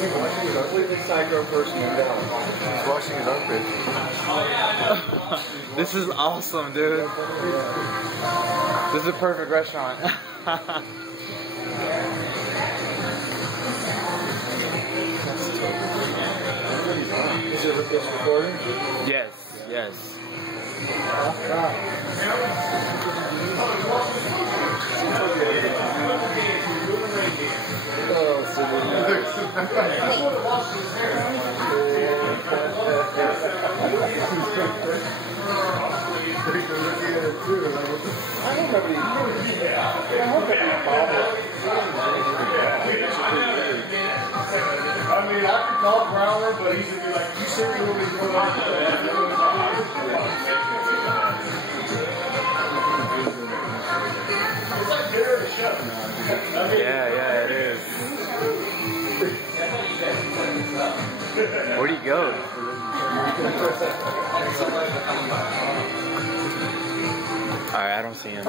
Completely psycho person in down. He's washing his armpit. This is awesome, dude. This is a perfect restaurant. Is it recording? Yes, yes. I mean, I could call Brower, but he's gonna be like, you seriously will be going on Yeah, it is. Where'd he go? Alright, I don't see him.